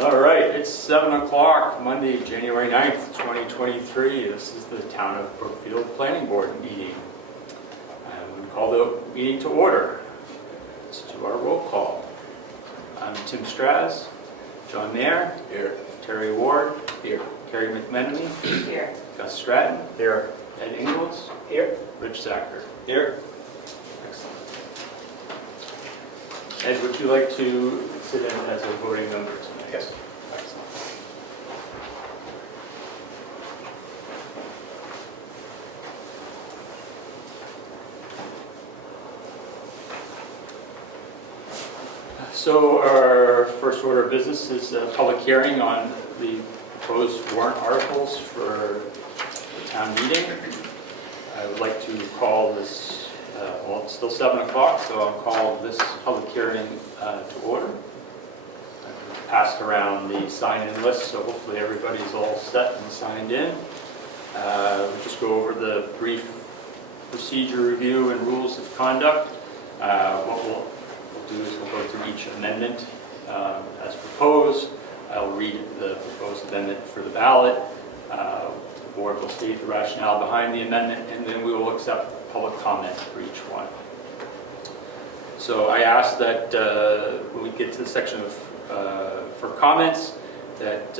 All right, it's 7 o'clock, Monday, January 9th, 2023. This is the Town of Brookfield Planning Board meeting. I'm going to call the meeting to order. Let's do our roll call. I'm Tim Straz, John Mayer. Here. Terry Ward. Here. Carrie McMenemy. Here. Gus Stratton. Here. Ed Ingles. Here. Rich Zacher. Here. Excellent. Ed, would you like to sit in as a voting member tonight? Yes. Excellent. So our first order of business is a public hearing on the proposed warrant articles for the town meeting. I would like to call this, well, it's still 7 o'clock, so I'll call this public hearing to order. I've passed around the sign-in list, so hopefully everybody's all set and signed in. We'll just go over the brief procedure review and rules of conduct. What we'll do is we'll go through each amendment as proposed. I'll read the proposed amendment for the ballot. The board will state the rationale behind the amendment, and then we will accept public comment for each one. So I ask that when we get to the section of for comments, that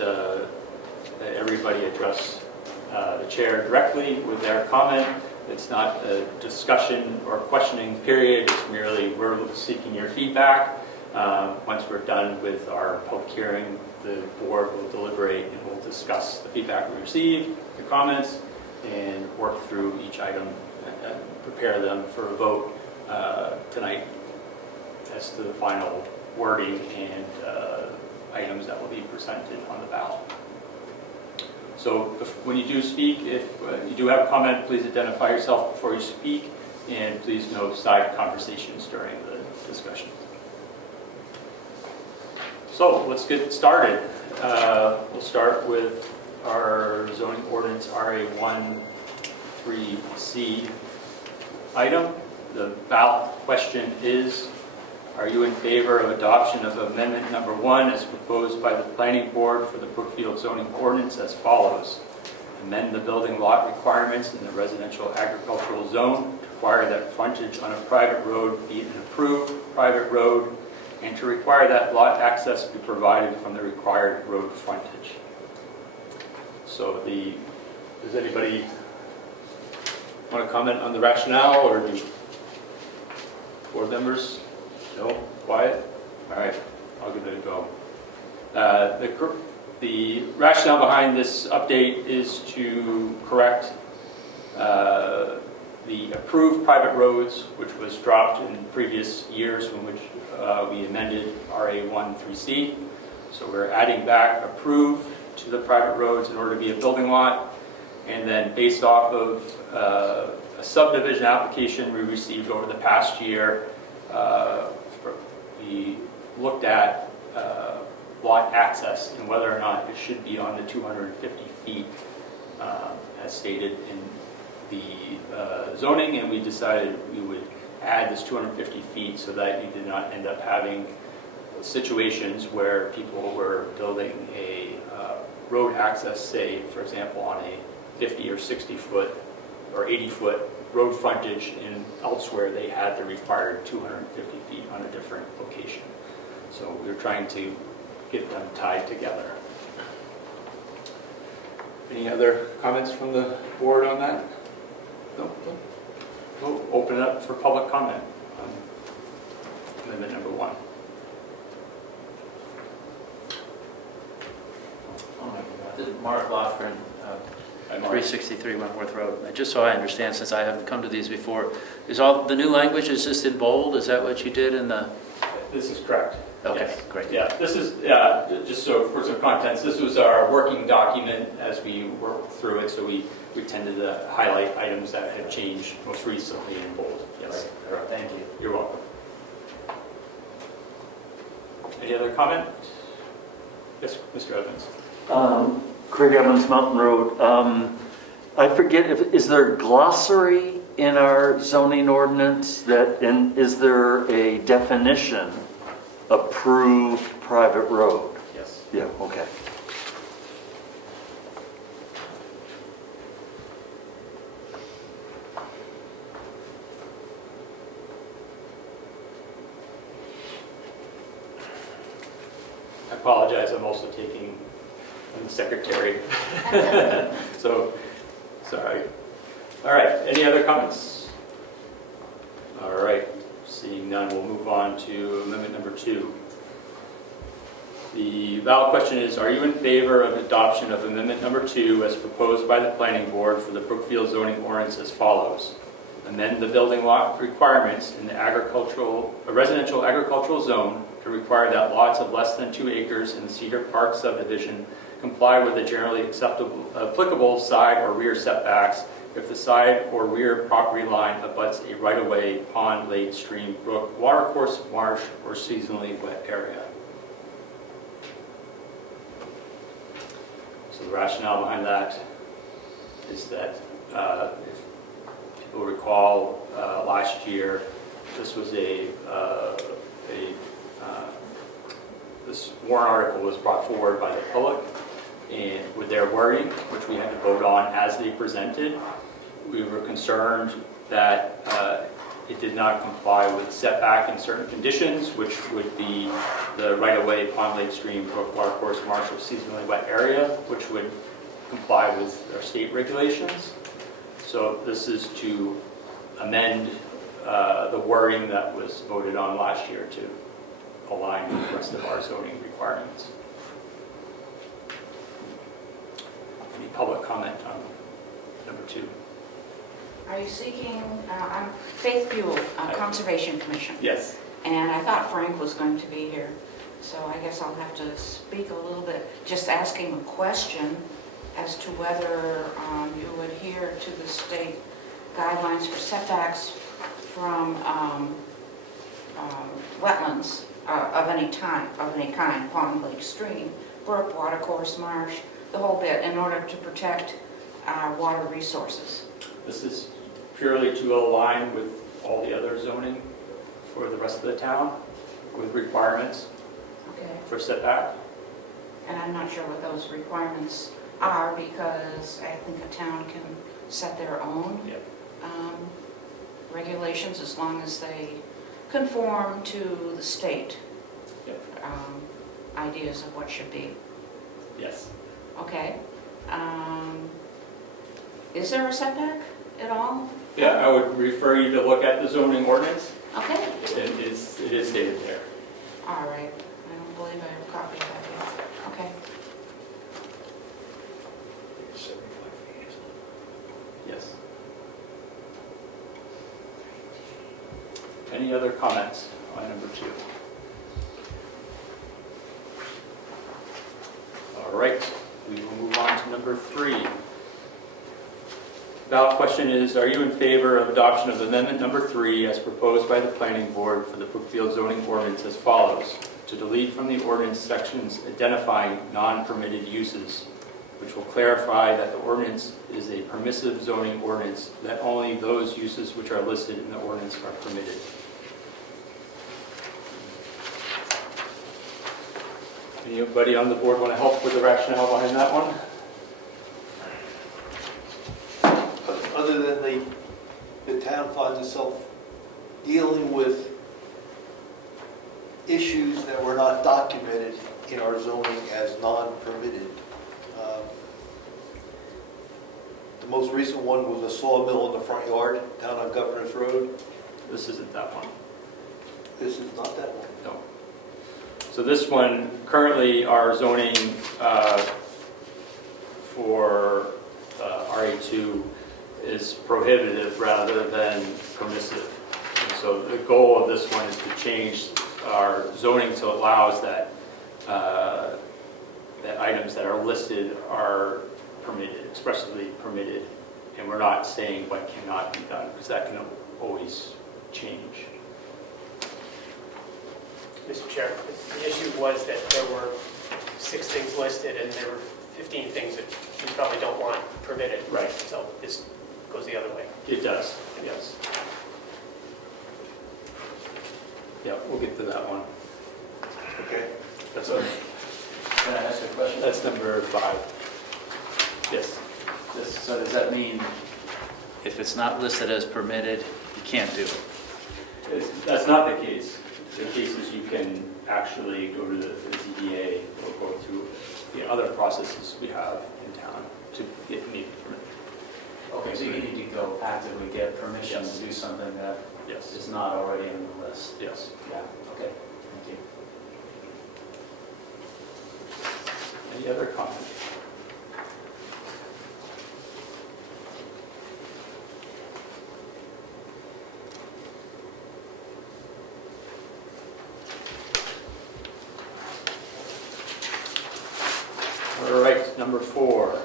everybody address the chair directly with their comment. It's not a discussion or questioning period. It's merely we're seeking your feedback. Once we're done with our public hearing, the board will deliberate and we'll discuss the feedback we received, the comments, and work through each item and prepare them for a vote tonight as to the final wording and items that will be presented on the ballot. So when you do speak, if you do have a comment, please identify yourself before you speak, and please no side conversations during the discussion. So let's get started. We'll start with our zoning ordinance RA13C item. The ballot question is, are you in favor of adoption of amendment number 1 as proposed by the planning board for the Brookfield zoning ordinance as follows? Amend the building lot requirements in the residential agricultural zone to require that frontage on a private road be an approved private road, and to require that lot access be provided from the required road frontage. So does anybody want to comment on the rationale, or do board members? No? Quiet? All right, I'll give it a go. The rationale behind this update is to correct the approved private roads, which was dropped in previous years in which we amended RA13C. So we're adding back approved to the private roads in order to be a building lot. And then based off of a subdivision application we received over the past year, we looked at lot access and whether or not it should be on the 250 feet as stated in the zoning, and we decided we would add this 250 feet so that you did not end up having situations where people were building a road access, say, for example, on a 50 or 60 foot or 80 foot road frontage, and elsewhere they had the required 250 feet on a different location. So we were trying to get them tied together. Any other comments from the board on that? No? We'll open it up for public comment on amendment number 1. This is Mark Lofgren, 363 Wentworth Road. Just so I understand, since I haven't come to these before, is all the new language is just in bold? Is that what you did in the? This is correct. Okay, yes. great. Yeah, this is, just so for some contents, this was our working document as we worked through it, so we tended to highlight items that had changed most recently in bold. Yes. Right. Thank you. You're welcome. Any other comment? Yes, Mr. Evans. Craig Evans, Mountain Road. I forget, is there glossary in our zoning ordinance and is there a definition approved private road? Yes. Yeah, okay. I apologize, I'm also taking, I'm the secretary. So, sorry. All right, any other comments? All right, seeing none, we'll move on to amendment number 2. The ballot question is, are you in favor of adoption of amendment number 2 as proposed by the planning board for the Brookfield zoning ordinance as follows? Amend the building lot requirements in the residential agricultural zone to require that lots of less than 2 acres in the Cedar Park subdivision comply with the generally applicable side or rear setbacks if the side or rear property line abuts a right-of-way, pond, lake, stream, brook, watercourse, marsh, or seasonally wet area. So the rationale behind that is that if people recall last year, this was this warrant article was brought forward by the public, and with their wording, which we had to vote on as they presented, we were concerned that it did not comply with setback in certain conditions, which would be the right-of-way, pond, lake, stream, brook, watercourse, marsh, or seasonally wet area, which would comply with our state regulations. So this is to amend the wording that was voted on last year to align with the rest of our zoning requirements. Any public comment on number 2? Are you seeking, I'm Faith Buell, Conservation Commission, Yes. and I thought Frank was going to be here, so I guess I'll have to speak a little bit, just asking a question as to whether you adhere to the state guidelines for setbacks from wetlands of any kind, pond, lake, stream, brook, watercourse, marsh, the whole bit, in order to protect our water resources. This is purely to align with all the other zoning for the rest of the town with requirements Okay. for setback. And I'm not sure what those requirements are, because I think a town can set their own Yep. regulations as long as they conform to the state Yep. ideas of what should be. Yes. Okay. Is there a setback at all? Yeah, I would refer you to look at the zoning ordinance. Okay. It is stated there. All right. I don't believe I have a copy of that yet. Okay. Yes. Any other comments on number 2? All right, we will move on to number 3. Ballot question is, are you in favor of adoption of amendment number 3 as proposed by the planning board for the Brookfield zoning ordinance as follows? To delete from the ordinance sections identifying non-permitted uses, which will clarify that the ordinance is a permissive zoning ordinance, that only those uses which are listed in the ordinance are permitted. Anybody on the board want to help with the rationale behind that one? Other than the town finds itself dealing with issues that were not documented in our zoning as non-permitted. The most recent one was a sawmill in the front yard down on Governor's Road. This isn't that one. This is not that one. No. So this one, currently our zoning for RA2 is prohibitive rather than permissive. And so the goal of this one is to change our zoning so it allows that that items that are listed are permitted, expressly permitted, and we're not saying what cannot be done, because that can always change. Mr. Chair, the issue was that there were 6 things listed and there were 15 things that you probably don't want permitted. Right. So this goes the other way. It does, yes. Yeah, we'll get to that one. Okay. That's all. Can I ask a question? That's number 5. Yes. So does that mean if it's not listed as permitted, you can't do it? That's not the case. The case is you can actually go to the ZBA or go through the other processes we have in town to get need permit. Okay, so you need to go actively get permission Yes. to do something that Yes. is not already on the list. Yes. Yeah, okay, thank you. Any other comments? All right, number 4.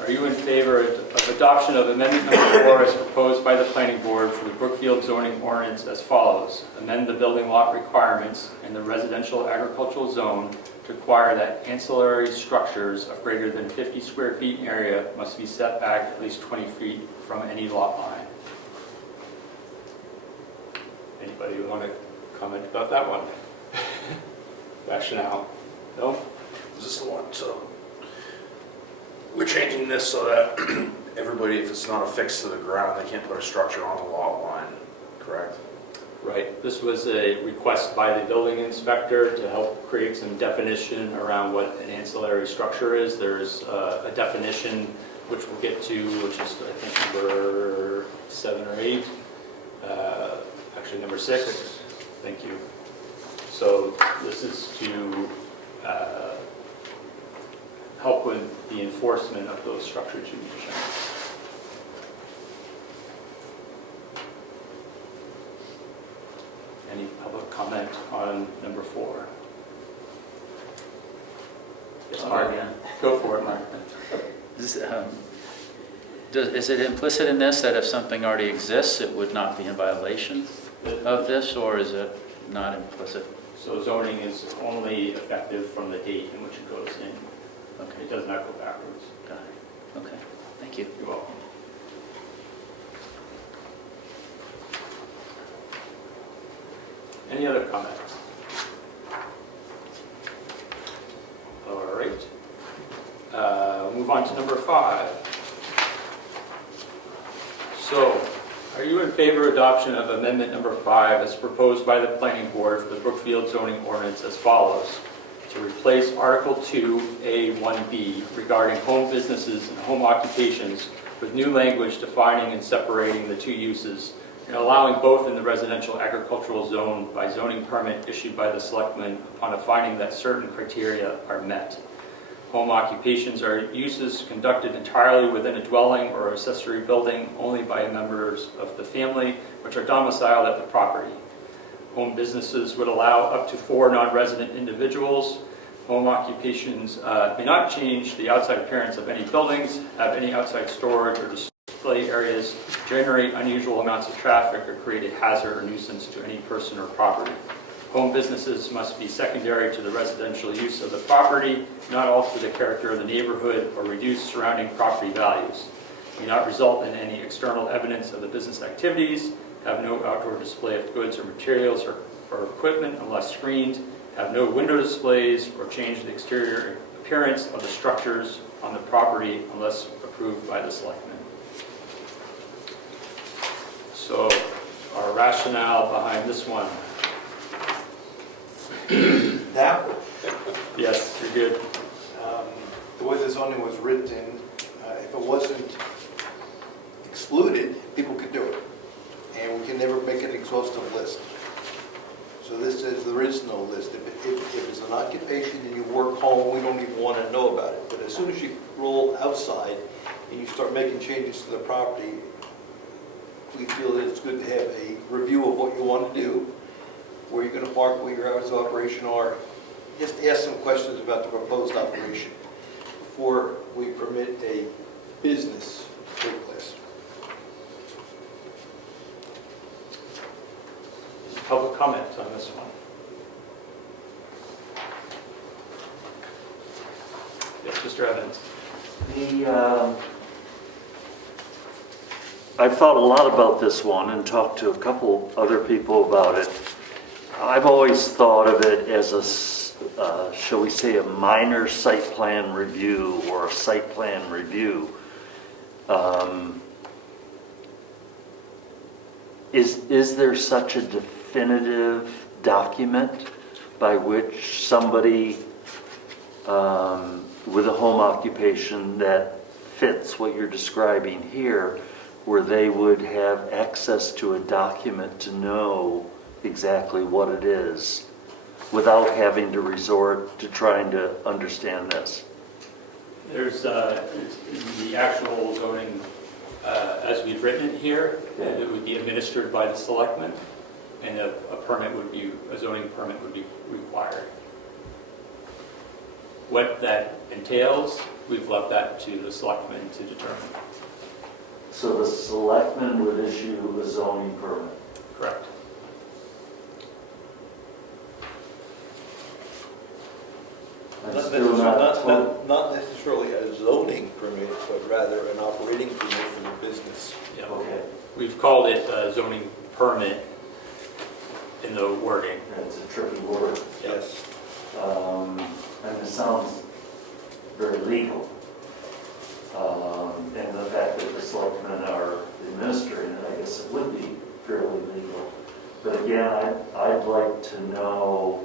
Are you in favor of adoption of amendment number 4 as proposed by the planning board for the Brookfield zoning ordinance as follows? Amend the building lot requirements in the residential agricultural zone to require that ancillary structures of greater than 50 square feet in area must be set back at least 20 feet from any lot line. Anybody want to comment about that one? Rationale? No? Is this the one? So we're changing this so that everybody, if it's not affixed to the ground, they can't put a structure on the lot line, correct? Right. This was a request by the building inspector to help create some definition around what an ancillary structure is. There's a definition which we'll get to, which is I think number 7 or 8. Actually number 6. Thank you. So this is to help with the enforcement of those structures you mentioned. Any public comment on number 4? Yes, Mark. Again. Go for it, Mark. Is it implicit in this that if something already exists, it would not be in violation of this, or is it not implicit? So zoning is only effective from the date in which it goes in. Okay, It does not go backwards. got it. Okay, thank you. You're welcome. Any other comments? All right. Move on to number 5. So, are you in favor of adoption of amendment number 5 as proposed by the planning board for the Brookfield zoning ordinance as follows? To replace Article 2A1B regarding home businesses and home occupations with new language defining and separating the two uses and allowing both in the residential agricultural zone by zoning permit issued by the selectmen upon a finding that certain criteria are met. Home occupations are uses conducted entirely within a dwelling or accessory building only by members of the family which are domiciled at the property. Home businesses would allow up to 4 non-resident individuals. Home occupations may not change the outside appearance of any buildings, have any outside storage or display areas, generate unusual amounts of traffic, or create a hazard or nuisance to any person or property. Home businesses must be secondary to the residential use of the property, not alter the character of the neighborhood or reduce surrounding property values. May not result in any external evidence of the business activities, have no outdoor display of goods or materials or equipment unless screened, have no window displays, or change the exterior appearance of the structures on the property unless approved by the selectmen. So our rationale behind this one. Now, Yes, you're good. the way the zoning was written, if it wasn't excluded, people could do it. And we can never make an exhaustive list. So this says there is no list. If it's an occupation and you work home, we don't even want to know about it. But as soon as you roll outside and you start making changes to the property, we feel that it's good to have a review of what you want to do, where you're going to park, where your hours of operation are. Just ask some questions about the proposed operation before we permit a business take place. Public comment on this one. Yes, Mr. Evans. I've thought a lot about this one and talked to a couple other people about it. I've always thought of it as shall we say, a minor site plan review or a site plan review, is there such a definitive document by which somebody with a home occupation that fits what you're describing here, where they would have access to a document to know exactly what it is without having to resort to trying to understand this? There's the actual zoning, as we've written it here, it would be administered by the selectmen, and a zoning permit would be required. What that entails, we've left that to the selectmen to determine. So the selectmen would issue a zoning permit? Correct. Not necessarily a zoning permit, but rather an operating permit for the business. Yeah. Okay, We've called it a zoning permit in the wording. that's a tricky word. Yes. And it sounds very legal. And the fact that the selectmen are administering it, I guess it would be fairly legal. But again, I'd like to know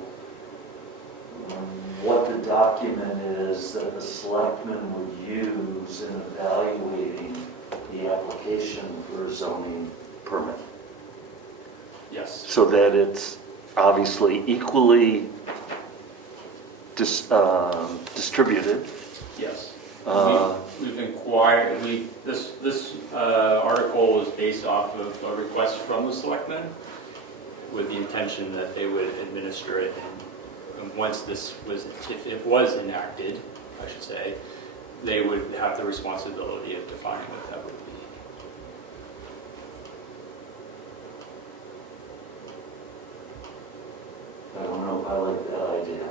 what the document is that the selectmen would use in evaluating the application for a zoning permit, Yes. so that it's obviously equally distributed. Yes. Uh, We've inquired, this article was based off of a request from the selectmen with the intention that they would administer it, and once this was, if it was enacted, I should say, they would have the responsibility of defining what that would be. I don't know if I like that idea.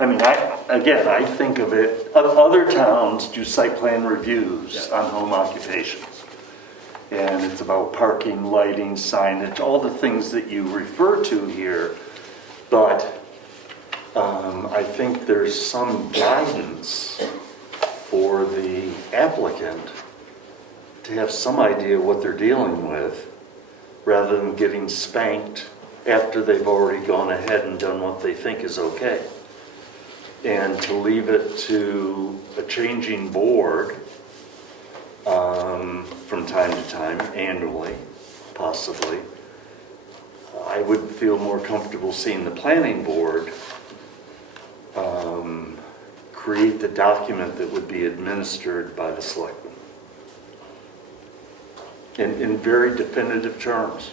I mean, I think of it, other towns do site plan reviews on home occupations. And it's about parking, lighting, signage, all the things that you refer to here. But I think there's some guidance for the applicant to have some idea what they're dealing with, rather than getting spanked after they've already gone ahead and done what they think is okay. And to leave it to a changing board from time to time, annually, possibly, I would feel more comfortable seeing the planning board create the document that would be administered by the selectmen in very definitive terms.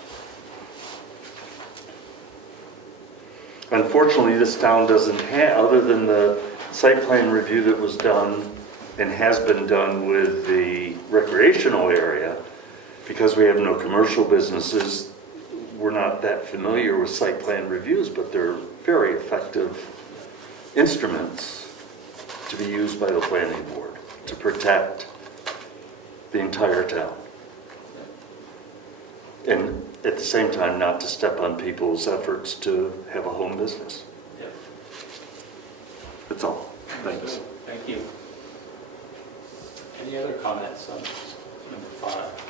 Unfortunately, this town doesn't have, other than the site plan review that was done and has been done with the recreational area, because we have no commercial businesses, we're not that familiar with site plan reviews, but they're very effective instruments to be used by the planning board to protect the entire town. And at the same time, not to step on people's efforts to have a home business. Yep. That's all. Thanks. Thank you. Any other comments on number 5?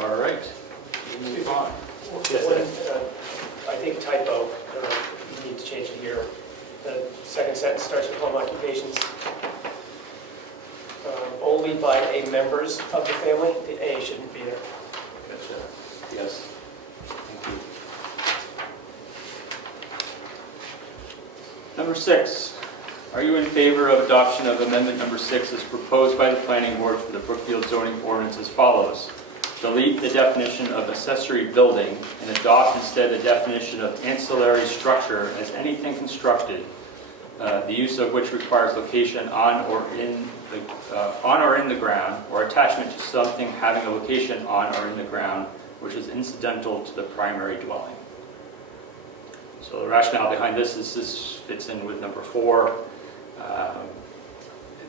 All right, we'll move on. Yes, One, sir. I think typo, you need to change it here. The second sentence starts with home occupations. Only by a members of the family, the A shouldn't be there. Gotcha. Yes. Thank you. Number 6, are you in favor of adoption of amendment number 6 as proposed by the planning board for the Brookfield zoning ordinance as follows? Delete the definition of accessory building and adopt instead the definition of ancillary structure as anything constructed, the use of which requires location on or in the ground, or attachment to something having a location on or in the ground, which is incidental to the primary dwelling. So the rationale behind this is this fits in with number 4.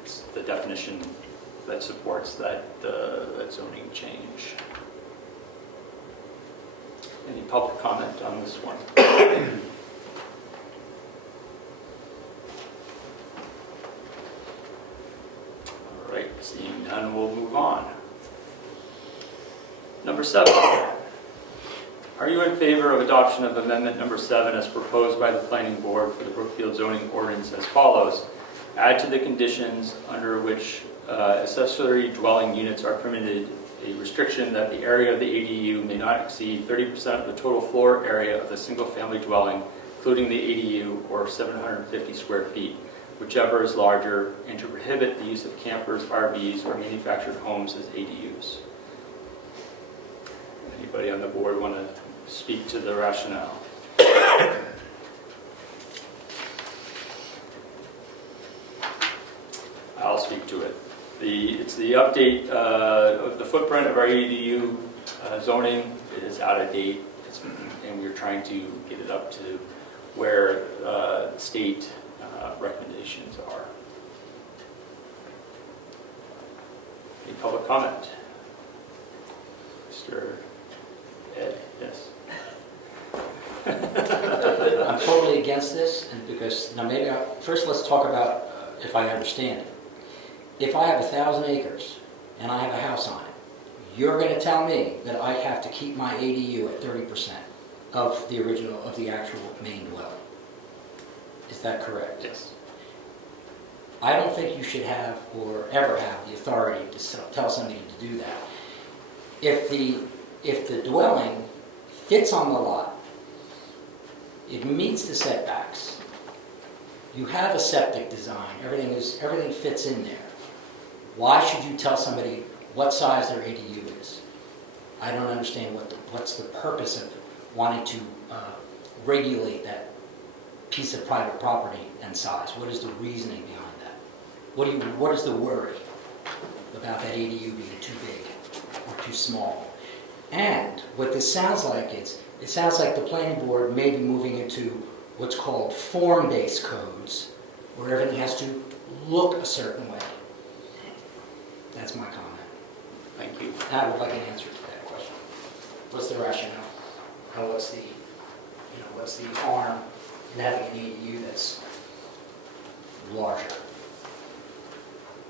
It's the definition that supports that zoning change. Any public comment on this one? All right, seeing none, we'll move on. Number 7. Are you in favor of adoption of amendment number 7 as proposed by the planning board for the Brookfield zoning ordinance as follows? Add to the conditions under which accessory dwelling units are permitted a restriction that the area of the ADU may not exceed 30% of the total floor area of the single-family dwelling, including the ADU, or 750 square feet, whichever is larger, and to prohibit the use of campers, RVs, or manufactured homes as ADUs. Anybody on the board want to speak to the rationale? I'll speak to it. It's the update of the footprint of our ADU zoning. It is out of date, and we're trying to get it up to where state recommendations are. Any public comment? Mr. Ed, yes. I'm totally against this, and because, now maybe, first let's talk about if I understand it. If I have 1,000 acres and I have a house on it, you're going to tell me that I have to keep my ADU at 30% of the actual main dwelling. Is that correct? Yes. I don't think you should have or ever have the authority to tell somebody to do that. If the dwelling fits on the lot, it meets the setbacks, you have a septic design, everything fits in there. Why should you tell somebody what size their ADU is? I don't understand what's the purpose of wanting to regulate that piece of private property and size. What is the reasoning behind that? What is the worry about that ADU being too big or too small? And what this sounds like is, it sounds like the planning board may be moving into what's called form-based codes, where everything has to look a certain way. That's my comment. Thank you. And I would like an answer to that question. What's the rationale? And what's the harm in having an ADU that's larger?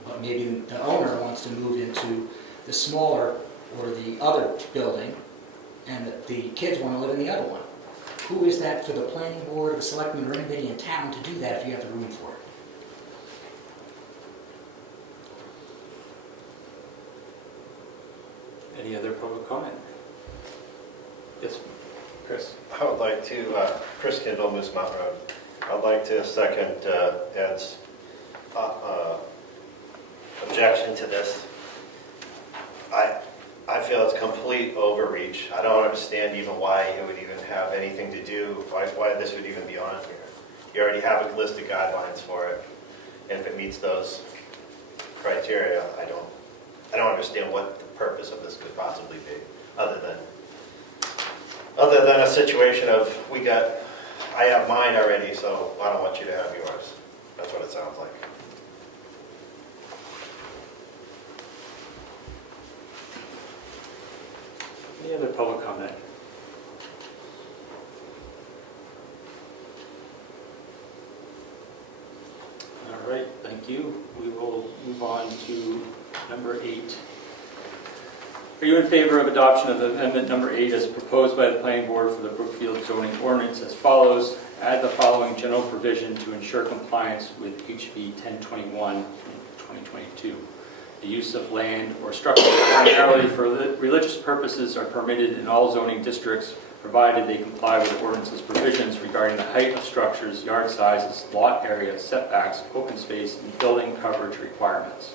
But maybe the owner wants to move into the smaller or the other building, and the kids want to live in the other one. Who is that for the planning board or the selectmen or anybody in town to do that if you have the room for it? Any other public comment? Yes, Chris. I would like to, Chris Kindle, Moose Mountain Road. I'd like to second Ed's objection to this. I feel it's complete overreach. I don't understand even why it would even have anything to do, why this would even be on here. You already have a list of guidelines for it. And if it meets those criteria, I don't understand what the purpose of this could possibly be, other than a situation of, I have mine already, so I don't want you to have yours. That's what it sounds like. Any other public comment? All right, thank you. We will move on to number 8. Are you in favor of adoption of amendment number 8 as proposed by the planning board for the Brookfield zoning ordinance as follows? Add the following general provision to ensure compliance with HB 1021 from 2022. The use of land or structure primarily for religious purposes are permitted in all zoning districts, provided they comply with the ordinance's provisions regarding the height of structures, yard sizes, lot area, setbacks, open space, and building coverage requirements.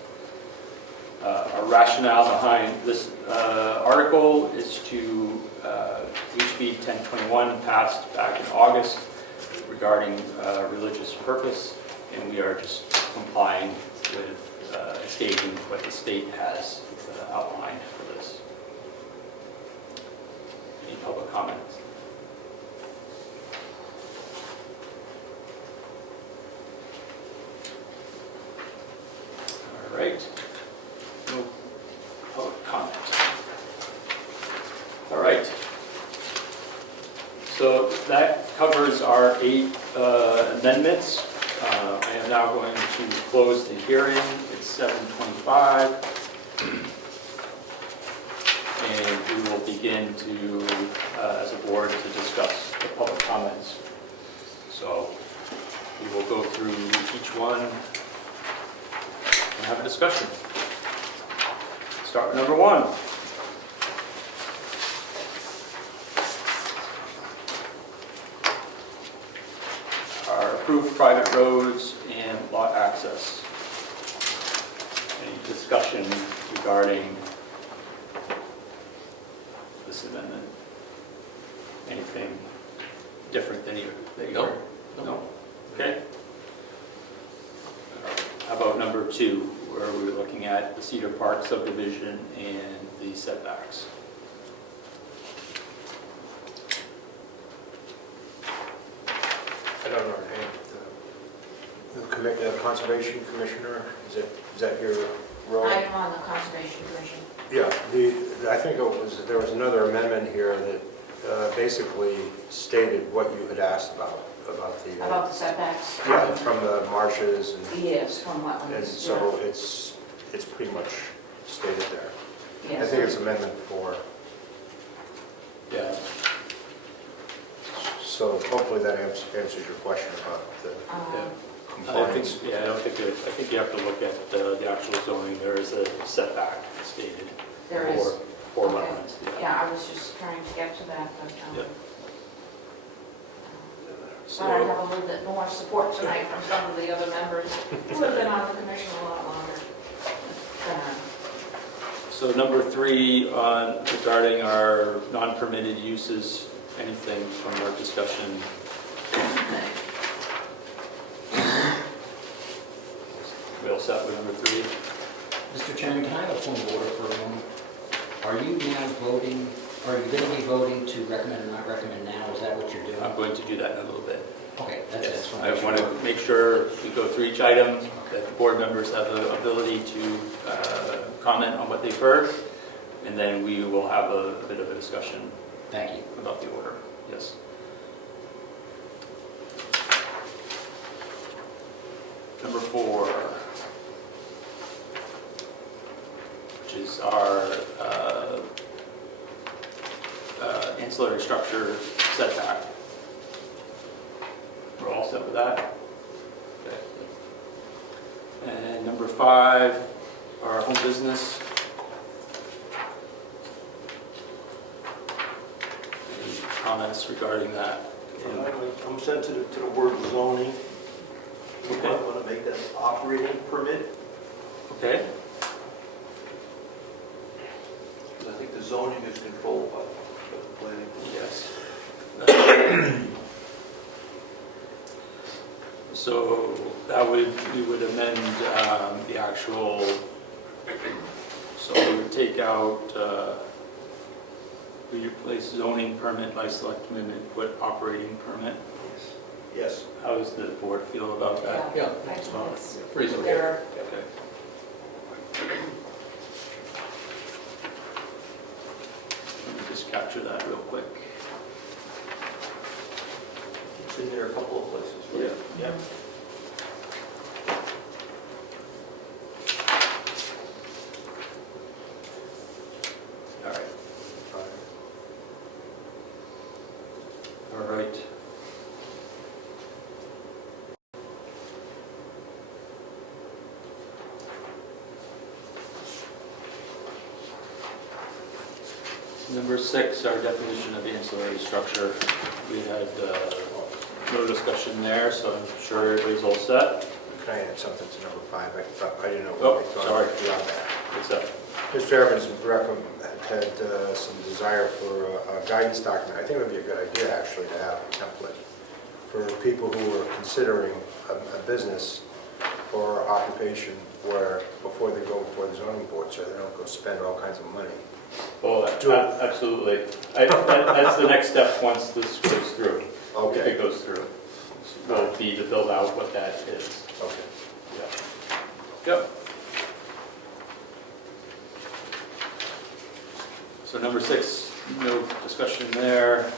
Our rationale behind this article is to HB 1021 passed back in August regarding religious purpose, and we are just complying with stating what the state has outlined for this. Any public comments? All right. No public comment. All right. So that covers our 8 amendments. I am now going to close the hearing. It's 7:25. And we will begin to, as a board, to discuss the public comments. So we will go through each one and have a discussion. Start with number 1. Our approved private roads and lot access. Any discussion regarding this amendment? Anything different than you heard? No. Okay. How about number 2, where we were looking at the Cedar Park subdivision and the setbacks? I don't know her name. The Conservation Commissioner, is that your role? I am on the Conservation Commission. Yeah, I think there was another amendment here that basically stated what you had asked about the... About the setbacks? Yeah, from the marshes and... Yes, from wetlands. And so it's pretty much stated there. I Yes. think it's Amendment 4. Yeah. So hopefully that answers your question about the compliance. I think you have to look at the actual zoning. There is a setback stated There is. for Okay. wetlands. Yeah, I was just trying to get to that, but Yep. but I have a little bit more support tonight from some of the other members who have been on the commission a lot longer than I. So number 3, regarding our non-permitted uses, anything from our discussion? We all set with number 3? Mr. Chairman, can I have a point of order for a moment? Are you now voting, are you going to be voting to recommend or not recommend now? Is that what you're doing? I'm going to do that in a little bit. Okay, that's it. Yes, Just I wanna want make sure. to make sure we go through each item, that the board members have the ability to comment on what they've heard, and then we will have a bit of a discussion Thank you. about the order. Yes. Number 4, which is our ancillary structure setback. We're all set with that? Okay. And number 5, our home business. Any comments regarding that? I'm sensitive to the word zoning. We Okay. might want to make that operating permit, Okay, because I think the zoning is controlled by the planning board. yes. So that we would amend the actual, so we would take out, we replace zoning permit by select commitment, put operating permit. Yes. How does the board feel about that? Yeah, I think it's Reasonable. there. Okay. Let me just capture that real quick. It's in there a couple of places, right? Yeah. All right. All right. Number 6, our definition of ancillary structure. We had no discussion there, so I'm sure everybody's all set. Can I add something to number 5? I didn't know Oh, what I thought sorry. beyond that. What's up? Mr. Evans had some desire for a guidance document. I think it would be a good idea, actually, to have a template for people who are considering a business or occupation where, before they go before the zoning board, so they don't go spend all kinds of money. Oh, absolutely. That's the next step once this goes through. If Okay, it goes through, will be to build out what that is. okay. Yeah. Yep. So number 6, no discussion there.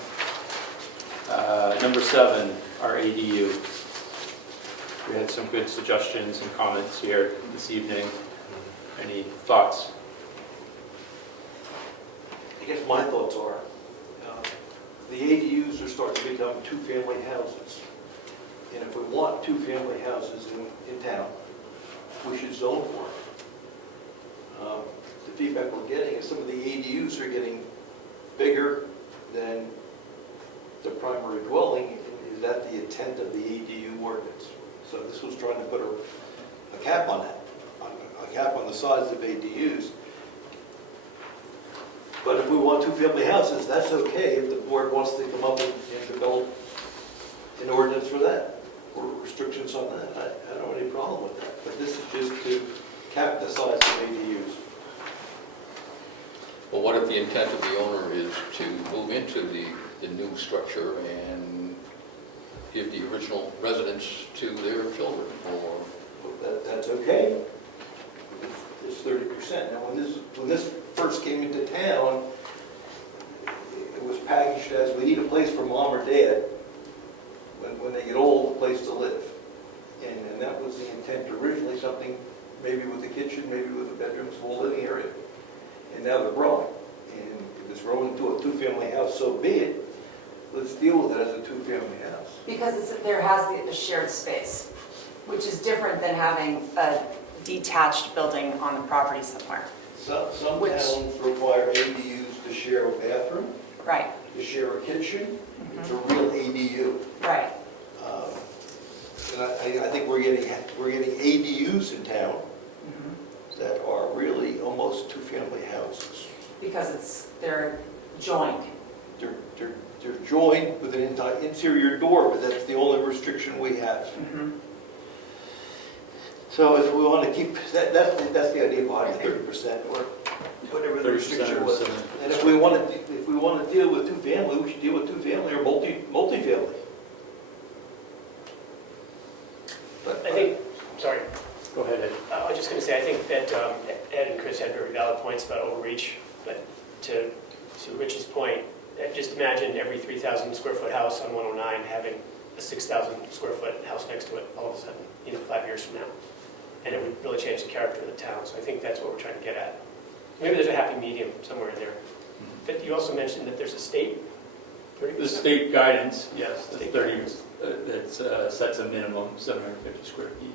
Number 7, our ADU. We had some good suggestions and comments here this evening. Any thoughts? I guess my thoughts are, the ADUs are starting to become two-family houses. And if we want two-family houses in town, we should zone for it. The feedback we're getting is some of the ADUs are getting bigger than the primary dwelling. Is that the intent of the ADU ordinance? So this was trying to put a cap on that, a cap on the size of ADUs. But if we want two-family houses, that's okay if the board wants to come up and develop an ordinance for that, or restrictions on that. I don't have any problem with that. But this is just to cap the size of ADUs. Well, what if the intent of the owner is to move into the new structure and give the original residence to their children, or? That's okay. It's 30%. Now, when this first came into town, it was packaged as, we need a place for mom or dad when they get old, a place to live. And that was the intent originally, something maybe with a kitchen, maybe with a bedroom, small living area. And now they're growing. And if it's growing into a two-family house, so be it. Let's deal with it as a two-family house. Because there has the shared space, which is different than having a detached building on the property somewhere. Some Which- towns require ADUs to share a bathroom, Right, to share a kitchen. It's a real ADU. right. And I think we're getting ADUs in town that are really almost two-family houses. Because they're joined. They're joined with an interior door, but that's the only restriction we have. So if we want to keep, that's the idea behind the 30% or whatever the 30% restriction or was. 7. And if we want to deal with two-family, we should deal with two-family or multi-family. But I think, sorry, Go ahead, Ed. I was just going to say, I think that Ed and Chris had very valid points about overreach, but to Rich's point, just imagine every 3,000 square foot house on 109 having a 6,000 square foot house next to it all of a sudden, 5 years from now. And it would really change the character of the town, so I think that's what we're trying to get at. Maybe there's a happy medium somewhere in there. But you also mentioned that there's a state, 30%? The state guidance, yes, the State 30, guidance. that sets a minimum 750 square feet.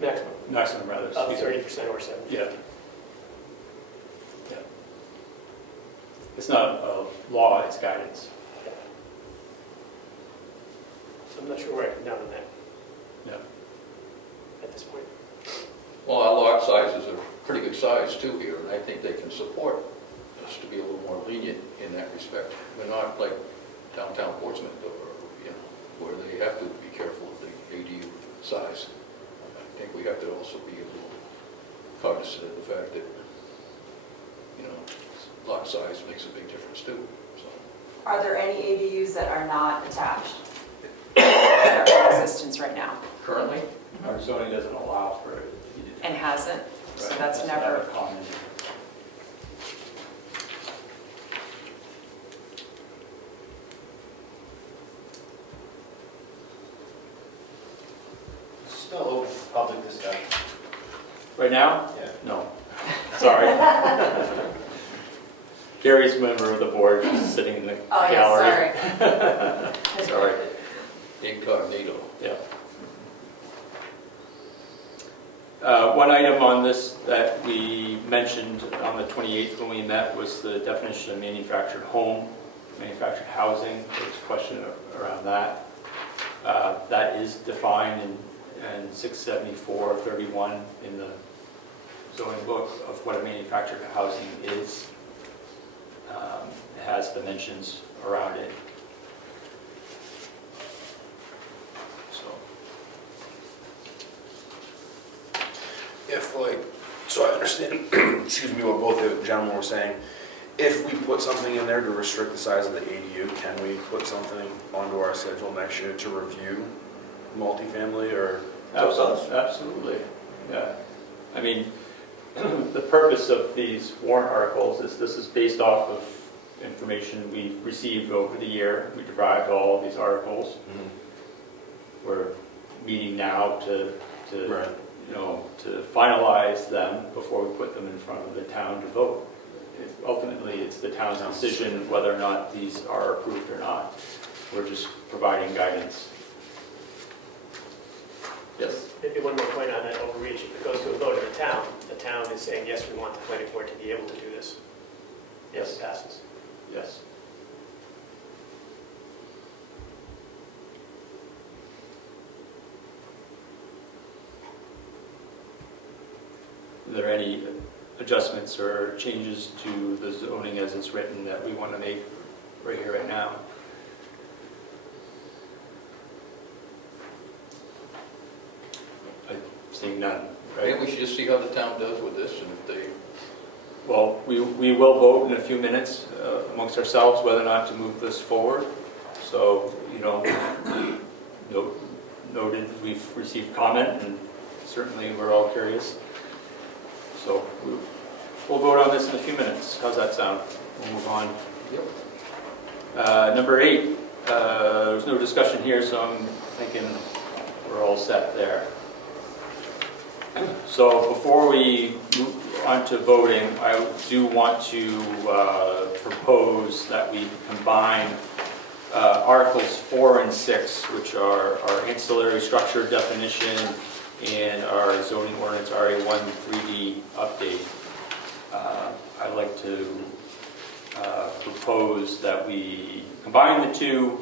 Maximum, Maximum, rather. of excuse me. 30% or 750. Yeah. Yeah. It's not a law, it's guidance. So I'm not sure where I come down on that Yeah. at this point. Well, our lot sizes are pretty good size too here, and I think they can support us to be a little more lenient in that respect. We're not like downtown Portsmouth, or, where they have to be careful of the ADU size. I think we have to also be a little cognizant of the fact that, lot size makes a big difference too, so. Are there any ADUs that are not attached? That are in existence right now? Currently? Our zoning doesn't allow for it. And hasn't? So Right, that's never... common. Still open for public discussion. Right now? Yeah. No. Sorry. Gary's a member of the board, he's sitting in the Oh, gallery. yeah, sorry. Sorry. Incognito. Yeah. One item on this that we mentioned on the 28th when we met was the definition of manufactured home, manufactured housing. There was a question around that. That is defined in 674-31 in the zoning book of what a manufactured housing is. It has dimensions around it. If so I understand, excuse me, what both the gentlemen were saying. If we put something in there to restrict the size of the ADU, can we put something onto our schedule next year to review multifamily or? Absolutely, yeah. I mean, the purpose of these warrant articles is this is based off of information we've received over the year. We derived all of these articles. We're meeting now to Right. to finalize them before we put them in front of the town to vote. Ultimately, it's the town's decision whether or not these are approved or not. We're just providing guidance. Yes? Maybe one more point on that overreach. If it goes to a vote in the town is saying, yes, we want the planning board to be able to do this. Yes, it passes. Yes. Are there any adjustments or changes to the zoning as it's written that we want to make right here, right now? I'm seeing none, right? Maybe we should just see how the town does with this, and if they, Well, we will vote in a few minutes amongst ourselves whether or not to move this forward. So, noted we've received comment, and certainly we're all curious. So we'll vote on this in a few minutes. How's that sound? We'll move on. Number 8, there's no discussion here, so I'm thinking we're all set there. So before we move on to voting, I do want to propose that we combine Articles 4 and 6, which are our ancillary structure definition and our zoning ordinance RA1 3D update. I'd like to propose that we combine the two,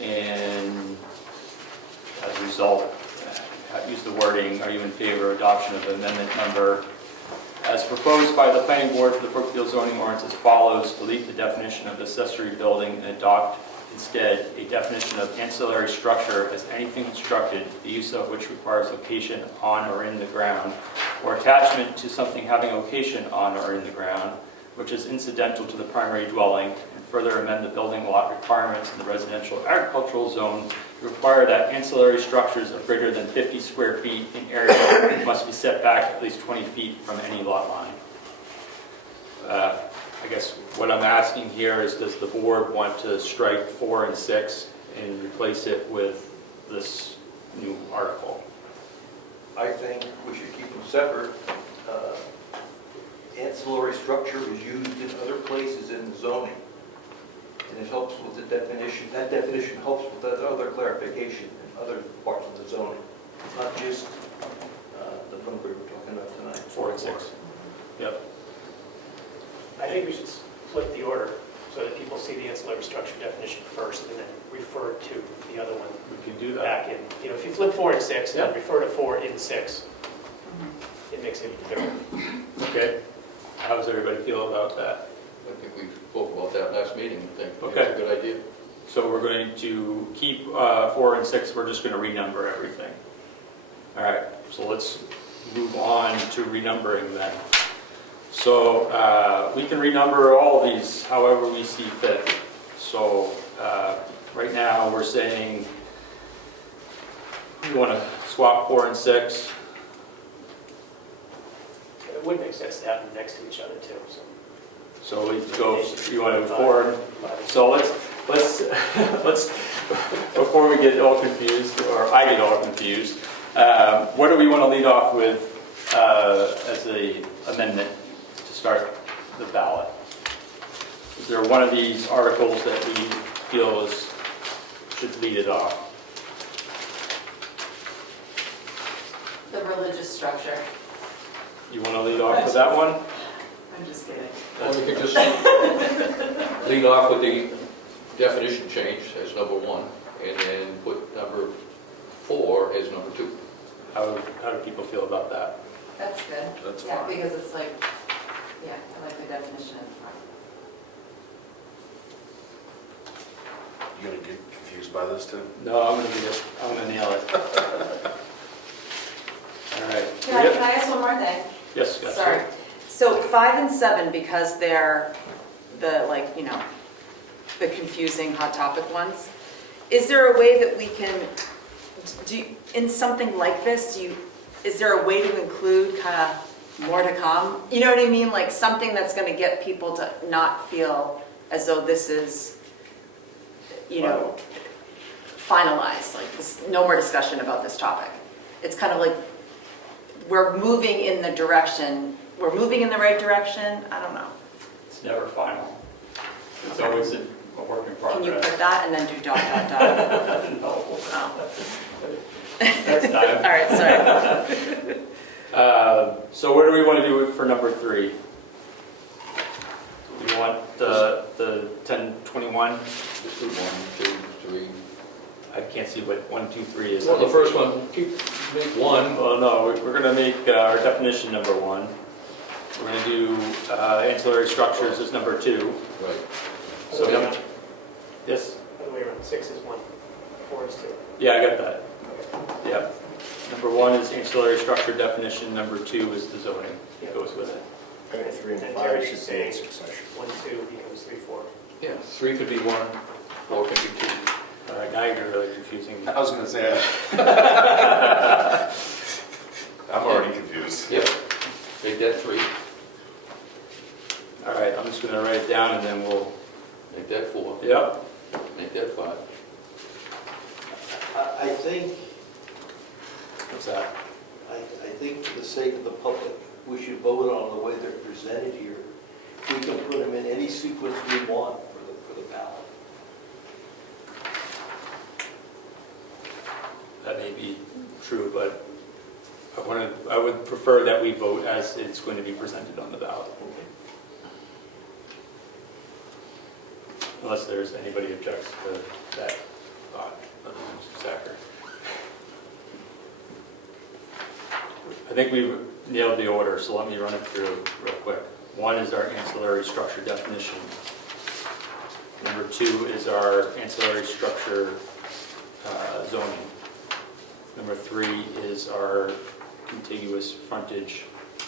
and as a result, use the wording, are you in favor of adoption of amendment number as proposed by the planning board for the Brookfield zoning ordinance as follows: delete the definition of accessory building and adopt instead a definition of ancillary structure as anything constructed, the use of which requires location on or in the ground, or attachment to something having location on or in the ground, which is incidental to the primary dwelling, and further amend the building lot requirements in the residential agricultural zone to require that ancillary structures of greater than 50 square feet in area must be set back at least 20 feet from any lot line. I guess what I'm asking here is, does the board want to strike 4 and 6 and replace it with this new article? I think we should keep them separate. Ancillary structure is used in other places in the zoning, and it helps with the definition. That definition helps with that other clarification in other parts of the zoning, not just the one we were talking about tonight. 4 and 6. Yep. I think we should flip the order so that people see the ancillary structure definition first and then refer to the other one We can do that. back in. If you flip 4 and 6 and then Yeah. refer to 4 in 6, it makes it clearer. Okay. How does everybody feel about that? I think we spoke about that last meeting, I think. Okay. It's a good idea. So we're going to keep 4 and 6. We're just going to renumber everything. All right. So let's move on to renumbering then. So we can renumber all of these however we see fit. So right now we're saying we want to swap 4 and 6. It would make sense to have them next to each other too. So we go. You want to move forward? So let's before we get all confused, or I get all confused. What do we want to lead off with as a amendment to start the ballot? Is there one of these articles that we feel should lead it off? The religious structure. You want to lead off with that one? I'm just kidding. Or we could just lead off with the definition change as number 1, and then put number 4 as number 2. How do people feel about that? That's good. That's Yeah, fine. because it's like, yeah, I like the definition in front. You gonna get confused by this too? No, I'm gonna nail it. All right. Can I ask one more thing? Yes, yes. Sorry. So 5 and 7, because they're the, the confusing hot topic ones, is there a way that we can, in something like this, is there a way to include kind of more to come? You know what I mean? Like something that's going to get people to not feel as though this is, you know, finalized, like this, no more discussion about this topic. It's kind of like we're moving in the direction, we're moving in the right direction, I don't know. It's never final. It's always a work in progress. Can you put that and then do dot, dot, dot? No. Oh. Next time. All right, sorry. So what do we want to do for number 3? Do you want the 1021? Just do 1, 2, 3. I can't see what 1, 2, 3 is. Well, the first one, make 1. Well, no, we're going to make our definition number 1. We're going to do ancillary structures as number 2. Right. So, yes? Other way around, 6 is 1, 4 is 2. Yeah, I got that. Yeah. Number 1 is ancillary structure definition, number 2 is the zoning. It goes with it. I think 3 and And 5 Terry's should be in saying succession. 1, 2 becomes 3, 4. Yeah, 3 could be 1, 4 could be 2. All right, now you're really confusing me. I was gonna say, I'm already confused. Yeah, make that 3, All right, I'm just going to write it down and then we'll, make that 4, yep. make that 5. I think, What's that? I think for the sake of the public, we should vote on the way they're presented here. We can put them in any sequence we want for the ballot. That may be true, but I would prefer that we vote as it's going to be presented on the ballot. Unless there's anybody objects to that thought, other than Mr. Sacker. I think we've nailed the order, so let me run it through real quick. 1 is our ancillary structure definition. Number 2 is our ancillary structure zoning. Number 3 is our contiguous frontage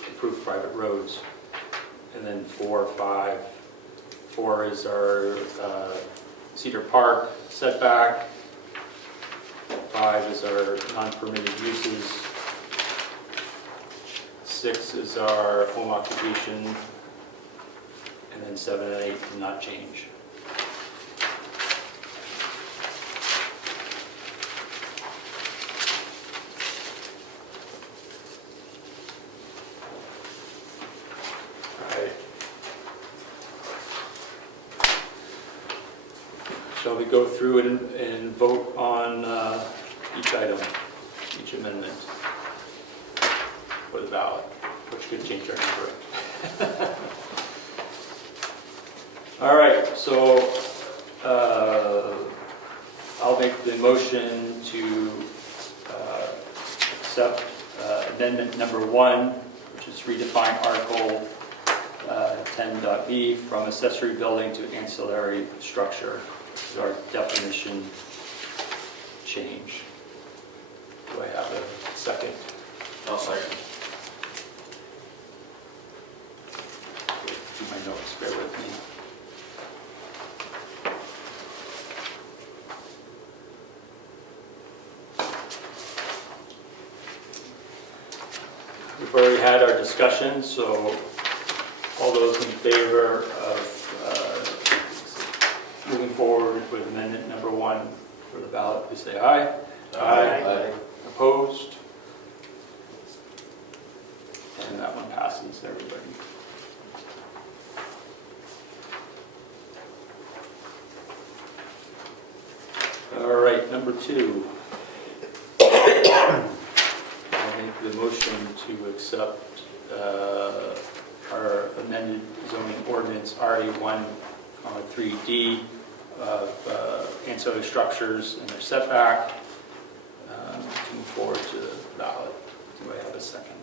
approved private roads. And then 4, 5. 4 is our Cedar Park setback. 5 is our non-permitted uses. 6 is our home occupation. And then 7 and 8 do not change. Shall we go through it and vote on each item, each amendment for the ballot, which could change our number? All right, so I'll make the motion to accept amendment number 1, which is redefine Article 10.b from accessory building to ancillary structure. Our definition change. Do I have a second? I'll second. Do my notes, bear with me. We've already had our discussion, so all those in favor of moving forward with amendment number 1 for the ballot, please say aye. Aye. Opposed? And that one passes, everybody. All right, number 2. I'll make the motion to accept our amended zoning ordinance RA1, 3D of ancillary structures and their setback to move forward to the ballot. Do I have a second?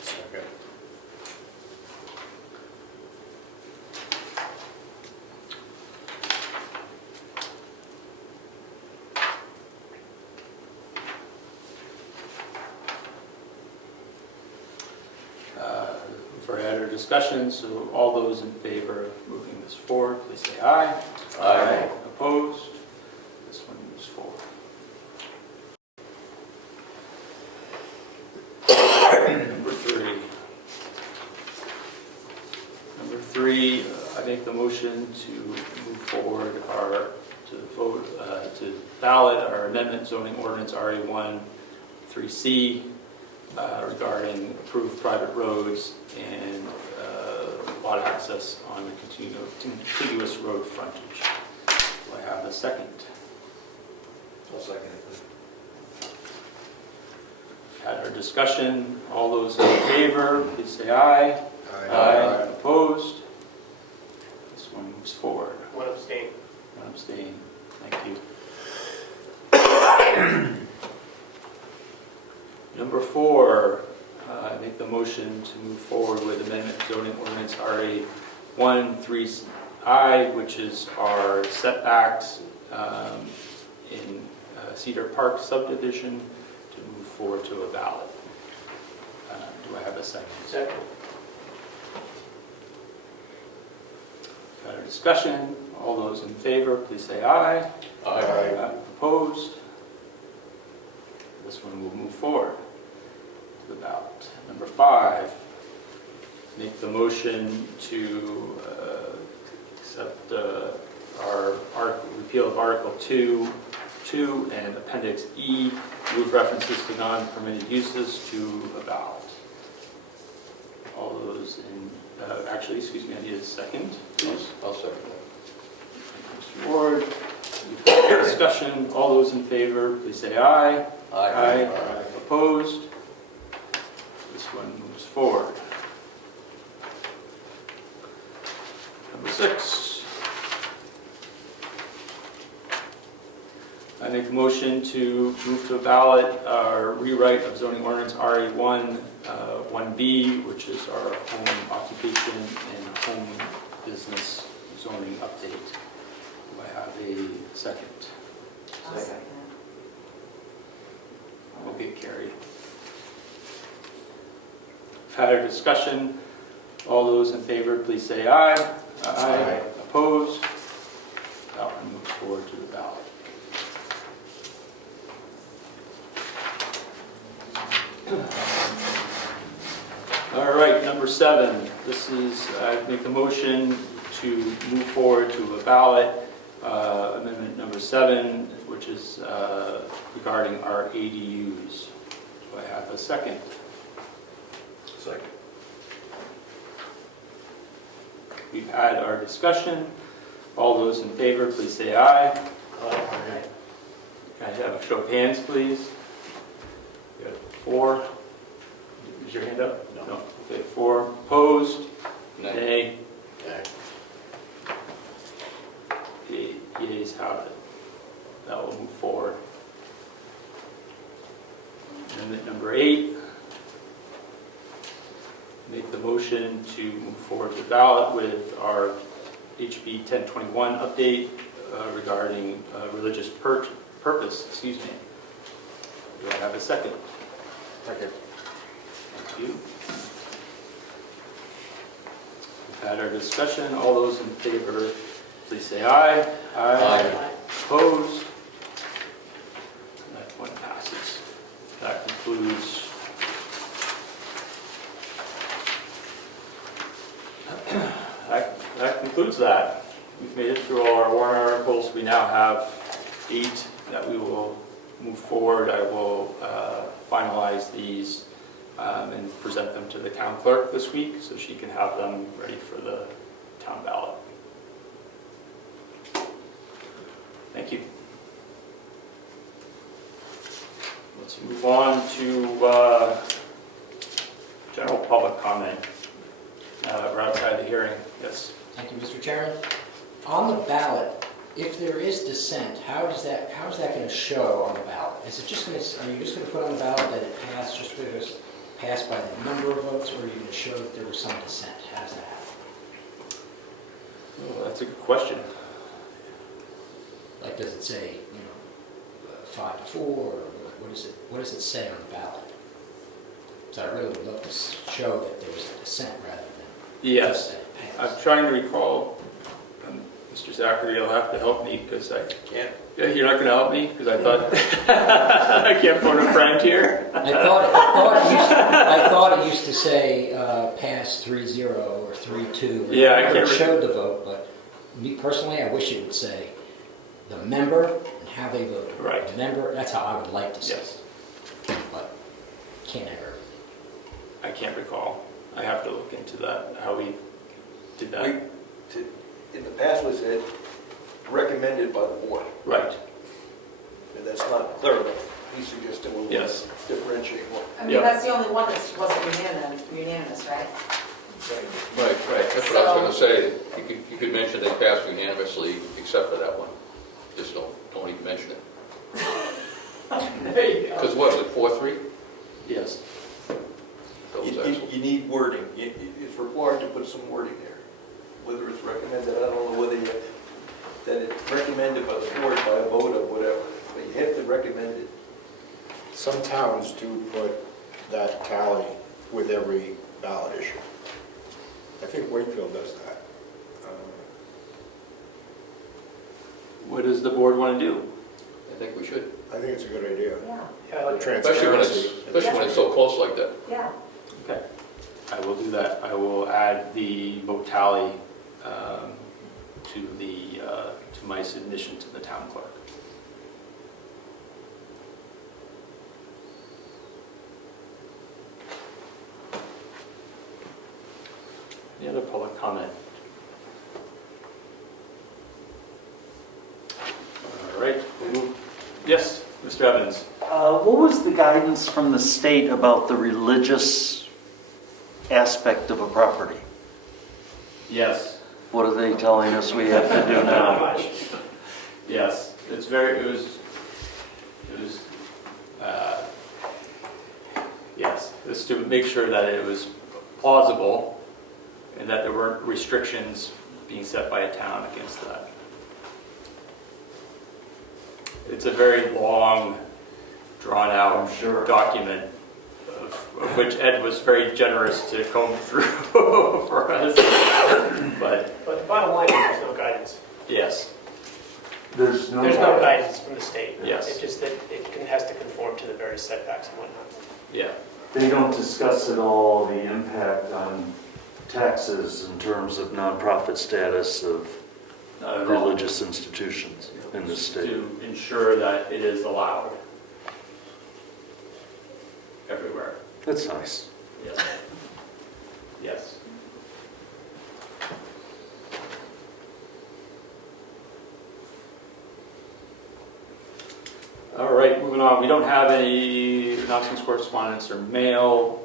Second. We've already had our discussion, so all those in favor of moving this forward, please say aye. Aye. Opposed? This one moves forward. Number 3. Number 3, I make the motion to move forward to vote, to ballot our amendment zoning ordinance RA1 3C regarding approved private roads and lot access on the contiguous road frontage. Do I have a second? I'll second it. Had our discussion. All those in favor, please say aye. Aye. Opposed? This one moves forward. One abstain. One abstain. Thank you. Number 4, I make the motion to move forward with amendment zoning ordinance RA1 3I, which is our setbacks in Cedar Park subdivision, to move forward to a ballot. Do I have a second? Second. Got a discussion? All those in favor, please say aye. Aye. Opposed? This one will move forward to the ballot. Number 5, make the motion to accept our repeal of Article 2 and Appendix E, move references to non-permitted uses to a ballot. All those in, actually, excuse me, I need a second, please. I'll second Mr. Ward, we've had a discussion. All those in favor, please say aye. that. Opposed? This one moves forward. Number 6. I make a motion to move to a ballot our rewrite of zoning ordinance RA1 1B, which is our home occupation and home business zoning update. Do I have a second? I'll second it. Okay, Carrie. Had our discussion. All those in favor, please say aye. Aye. Opposed? That one moves forward to the ballot. All right, number 7. This is, I make a motion to move forward to a ballot, amendment number 7, which is regarding our ADUs. Do I have a second? Second. We've had our discussion. All those in favor, please say aye. Aye. Can I have a show of hands, please? We got 4. Is your hand up? No. Okay, 4 opposed. Nay. The yeas have it. That will move forward. Amendment number 8. Make the motion to move forward to the ballot with our HB 1021 update regarding religious purpose. Excuse me. Do I have a second? Second. Thank you. We've had our discussion. All those in favor, please say aye. Aye. Opposed? That one passes. That concludes that concludes that. We've made it through all our warrant articles. We now have 8 that we will move forward. I will finalize these and present them to the town clerk this week so she can have them ready for the town ballot. Thank you. Let's move on to general public comment. We're outside the hearing. Yes. Thank you, Mr. Chairman. On the ballot, if there is dissent, how is that going to show on the ballot? Is it just going to, are you just going to put on the ballot that it passed, just because it passed by the number of votes, or are you going to show that there was some dissent? How does that happen? Oh, that's a good question. Like, does it say, 5-4, or what does it say on the ballot? So I really would love to show that there was a dissent rather than Yes. just that it I'm passed. trying to recall Mr. Zachary, you'll have to help me because I Can't. Yeah, you're not going to help me because I thought I can't phone a friend here. I thought it used to say pass 3-0 or 3-2. Yeah, I can't It showed the vote, but me personally, I wish it would say the member and how they voted. Right. The member, that's how I would like to say Yes, it, but can't ever. I can't recall. I have to look into that, how we did that. In the past, we said recommended by the board, Right, and that's not clear enough. He suggested we'll yes. differentiate one. I mean, Yeah. that's the only one that wasn't unanimous, right? Right, that's what I was going to say. You could mention they passed unanimously, except for that one. Just don't even mention it. There you go. Because what, was it 4-3? Yes. That was You excellent. need wording. It's required to put some wording there. Whether it's recommended, I don't know whether that it's recommended by the board by a vote or whatever, but you have to recommend it. Some towns do put that tally with every ballot issue. I think Wakefield does that. What does the board want to do? I think we should. I think it's a good idea. Yeah, Yeah, I like The that. transparency. Especially when it's so close like that. yeah. Okay, I will do that. I will add the vote tally to my submission to the town clerk. Any other public comment? All right, we'll move. Yes, Mr. Evans. What was the guidance from the state about the religious aspect of a property? Yes. What are they telling us we have to do Not now? much. Yes, it was, yes, it's to make sure that it was plausible and that there weren't restrictions being set by a town against that. It's a very long, drawn-out I'm sure. document of which Ed was very generous to comb through for us. But, But the bottom line is there's no guidance. yes, There's no guidance from the state. Yes. It's just that has to conform to the various setbacks and whatnot. yeah. They don't discuss at all the impact on taxes in terms of nonprofit status of Not at all. religious institutions in the state. To ensure that it is allowed everywhere. That's nice. Yes. Yes. All right, moving on. We don't have any announcements, correspondence, or mail.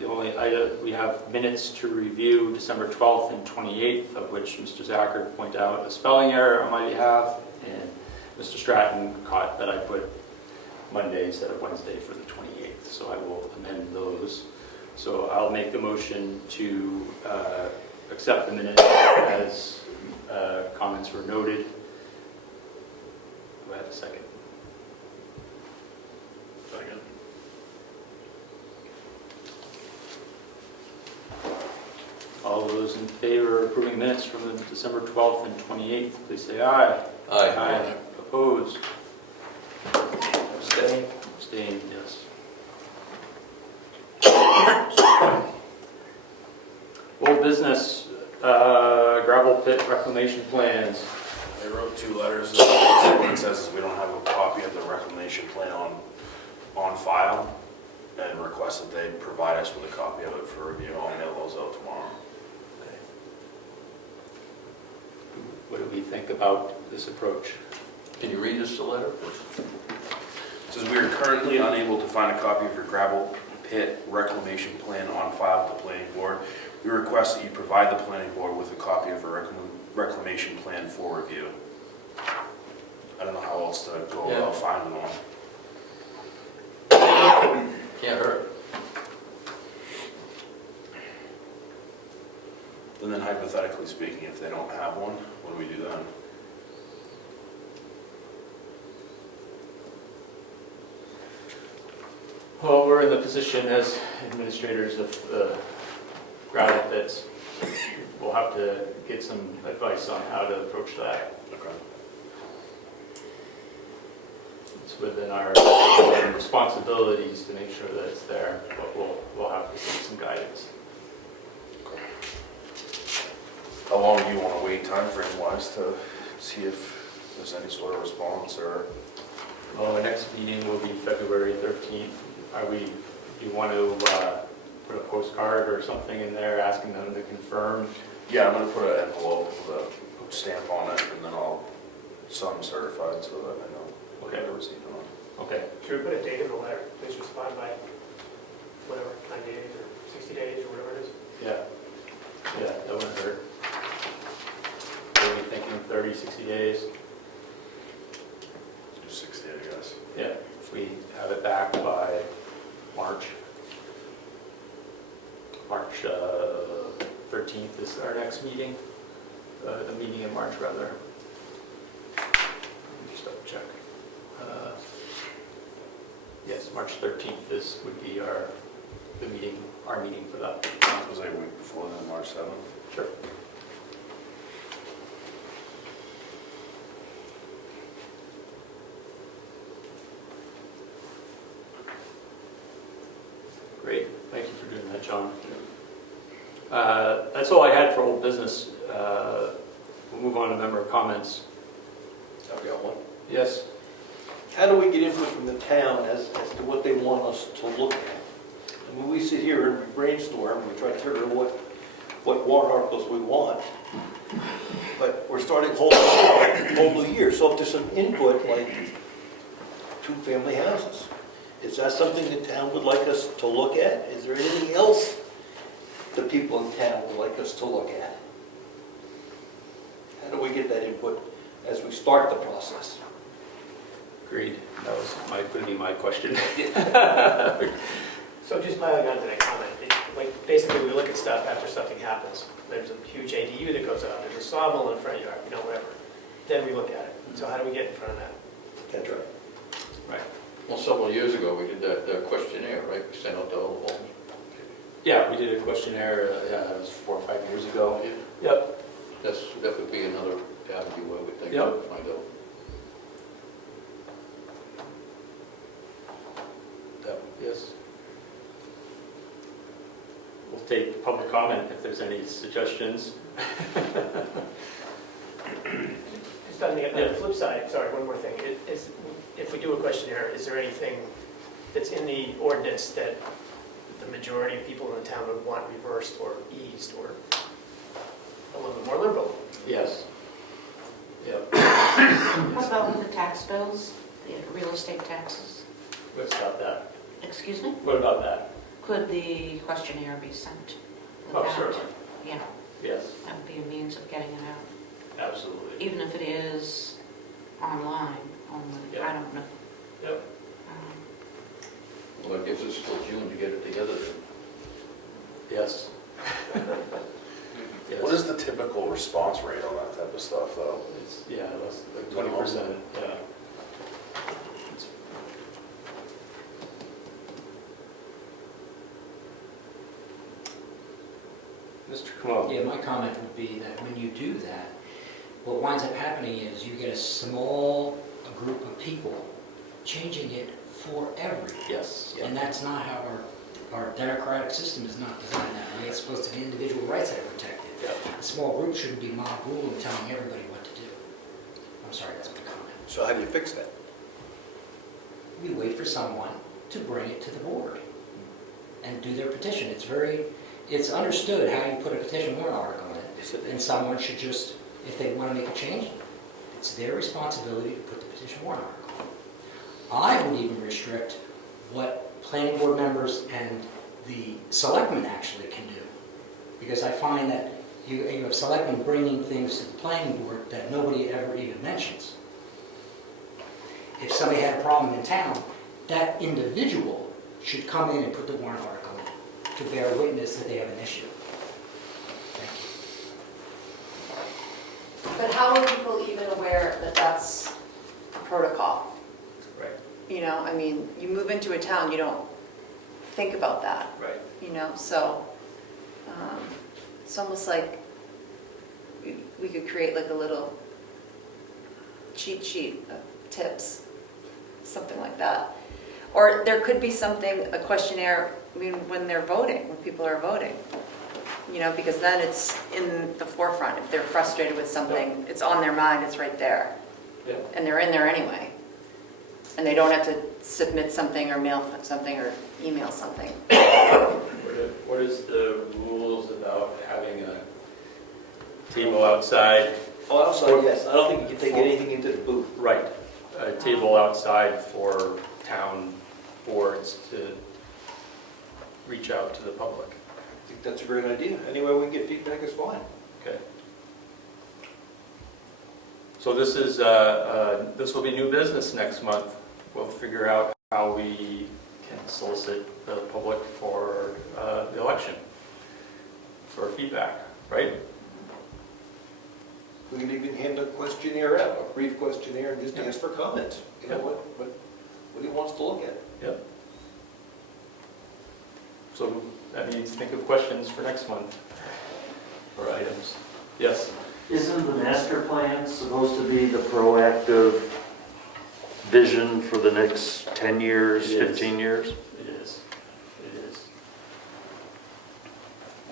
The only item, we have minutes to review December 12th and 28th, of which Mr. Zacher pointed out a spelling error on my behalf, and Mr. Stratton caught that I put Monday instead of Wednesday for the 28th, so I will amend those. So I'll make the motion to accept the minutes as comments were noted. Do I have a second? Second. All those in favor of approving minutes from the December 12th and 28th, please say aye. Aye. Opposed? Abstain? Abstained, yes. Old business, gravel pit reclamation plans. I wrote 2 letters. What it says is we don't have a copy of the reclamation plan on file, and request that they provide us with a copy of it for review. I'll mail those out tomorrow. What do we think about this approach? Can you read us the letter? It says we are currently unable to find a copy of your gravel pit reclamation plan on file with the planning board. We request that you provide the planning board with a copy of a reclamation plan for review. I don't know how else to go about finding one. Can't hurt. And then hypothetically speaking, if they don't have one, what do we do then? Well, we're in the position as administrators of gravel pits, we'll have to get some advice on how to approach that. Okay. It's within our responsibilities to make sure that it's there, but we'll have to seek some guidance. How long do you want to wait timeframe wise to see if there's any sort of response or? Well, our next meeting will be February 13th. Do you want to put a postcard or something in there asking them to confirm? Yeah, I'm gonna put an envelope with a stamp on it and then I'll some certified so that I know what Okay. they're receiving on. Okay. Should we put a date in the letter? Please respond by whatever, 90 days or 60 days or whatever it is. Yeah, that wouldn't hurt. What are we thinking, 30, 60 days? Do 60, I guess. Yeah, if we have it back by March 13th is our next meeting, the meeting in March rather. Let me just double check. Yes, March 13th would be our meeting for that. It was like a week before then, March 7th. Sure. Great, thank you for doing that, John. That's all I had for old business. We'll move on to member comments. I've got one. Yes? How do we get input from the town as to what they want us to look at? I mean, we sit here and we brainstorm, we try to figure out what warrant articles we want, but we're starting whole new year, so if there's some input, like two-family houses, is that something the town would like us to look at? Is there anything else the people in town would like us to look at? How do we get that input as we start the process? Agreed. That was going to be my question. So just piling on to that comment, like basically we look at stuff after something happens. There's a huge ADU that goes up, there's a sawmill in the front yard, whatever. Then we look at it. So how do we get in front of that? That's right. Right. Well, several years ago, we did that questionnaire, right? We sent out to all the homes. Yeah, we did a questionnaire, it was 4 or 5 years ago. Yep. That would be another avenue where we think Yep. to find out. Yes. We'll take public comment if there's any suggestions. Just on the flip side, sorry, one more thing. If we do a questionnaire, is there anything that's in the ordinance that the majority of people in the town would want reversed or eased or a little bit more liberal? Yes. Yep. How about with the tax bills, the real estate taxes? What's about that? Excuse me? What about that? Could the questionnaire be sent? Oh, out? certainly. Yeah, Yes, that would be a means of getting it out, absolutely. even if it is online only, Yeah. I don't know. Yep. Well, that gives us till June to get it together then. Yes. Yes. What is the typical response rate on that type of stuff though? It's, less like 20%, yeah. Mr. Comeau. Yeah, my comment would be that when you do that, what winds up happening is you get a small group of people changing it for everyone. Yes. And that's not how our democratic system is not designed that way. It's supposed to be individual rights that are protected. Yeah. A small group shouldn't be mob rule and telling everybody what to do. I'm sorry, that's my comment. So how do you fix that? We wait for someone to bring it to the board and do their petition. It's understood how you put a petition warrant article in, and someone should just, if they want to make a change, it's their responsibility to put the petition warrant article. I would even restrict what planning board members and the selectmen actually can do, because I find that you have selectmen bringing things to the planning board that nobody ever even mentions. If somebody had a problem in town, that individual should come in and put the warrant article in to bear witness that they have an issue. Thank you. But how are people even aware that that's a protocol? Right. I mean, you move into a town, you don't think about that, Right. so It's almost like we could create like a little cheat sheet of tips, something like that. Or there could be something, a questionnaire, I mean, when they're voting, when people are voting. You know, because then it's in the forefront. If they're frustrated with something, it's on their mind, it's right there. Yeah. And they're in there anyway. And they don't have to submit something or mail something or email something. What is the rules about having a table outside? Oh, outside, yes. I don't think you can take anything into the booth. Right, a table outside for town boards to reach out to the public. I think that's a great idea. Any way we can get feedback is fine. Okay. So this is, this will be new business next month. We'll figure out how we can solicit the public for the election, for feedback, right? We can even hand a questionnaire out, a brief questionnaire, and just ask for comments. You know, what he wants to look at. Yep. So that means think of questions for next month, or items. Yes? Isn't the master plan supposed to be the proactive vision for the next 10 years, It is. 15 years? It is. It is.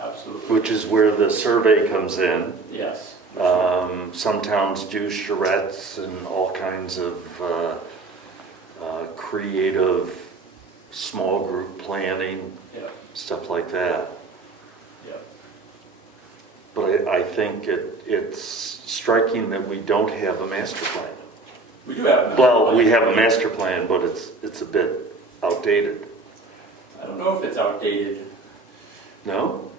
Absolutely. Which is where the survey comes in. Yes. Some towns do charrettes and all kinds of creative small group planning, Yep. stuff like that. Yep. But I think it's striking that we don't have a master plan. We do have. a Well, master we plan. have a master plan, but it's a bit outdated. I don't know if it's outdated. No?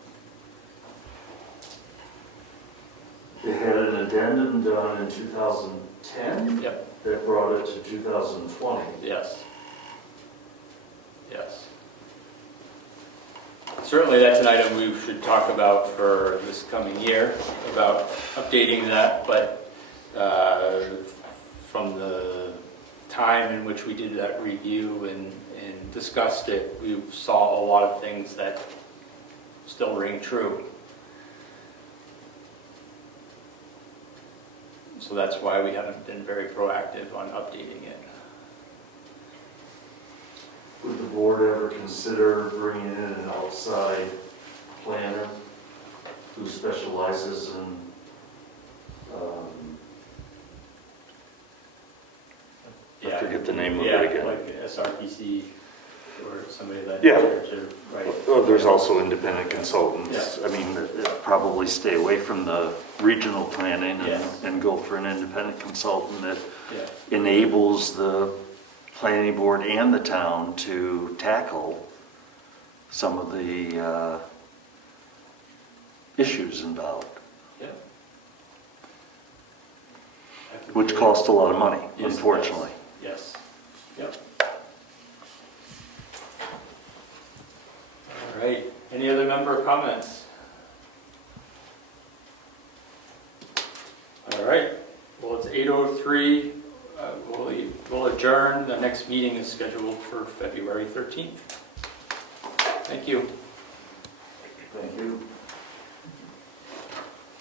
They had an addendum done in 2010 Yep. that brought it to 2020. Yes. Yes. Certainly, that's an item we should talk about for this coming year, about updating that, but from the time in which we did that review and discussed it, we saw a lot of things that still ring true. So that's why we haven't been very proactive on updating it. Would the board ever consider bringing in an outside planner who specializes in I forget the name of it again. Like SRPC or somebody that. Yeah. Right. Oh, there's also independent consultants. Yeah. I mean, probably stay away from the regional planning Yes. and go for an independent consultant that Yeah. enables the planning board and the town to tackle some of the issues involved, Yeah. which cost a lot of money, Yes, it unfortunately. Yes. Yep. All right. Any other member comments? All right. Well, it's 8:03. We'll adjourn. The next meeting is scheduled for February 13th. Thank you. Thank you.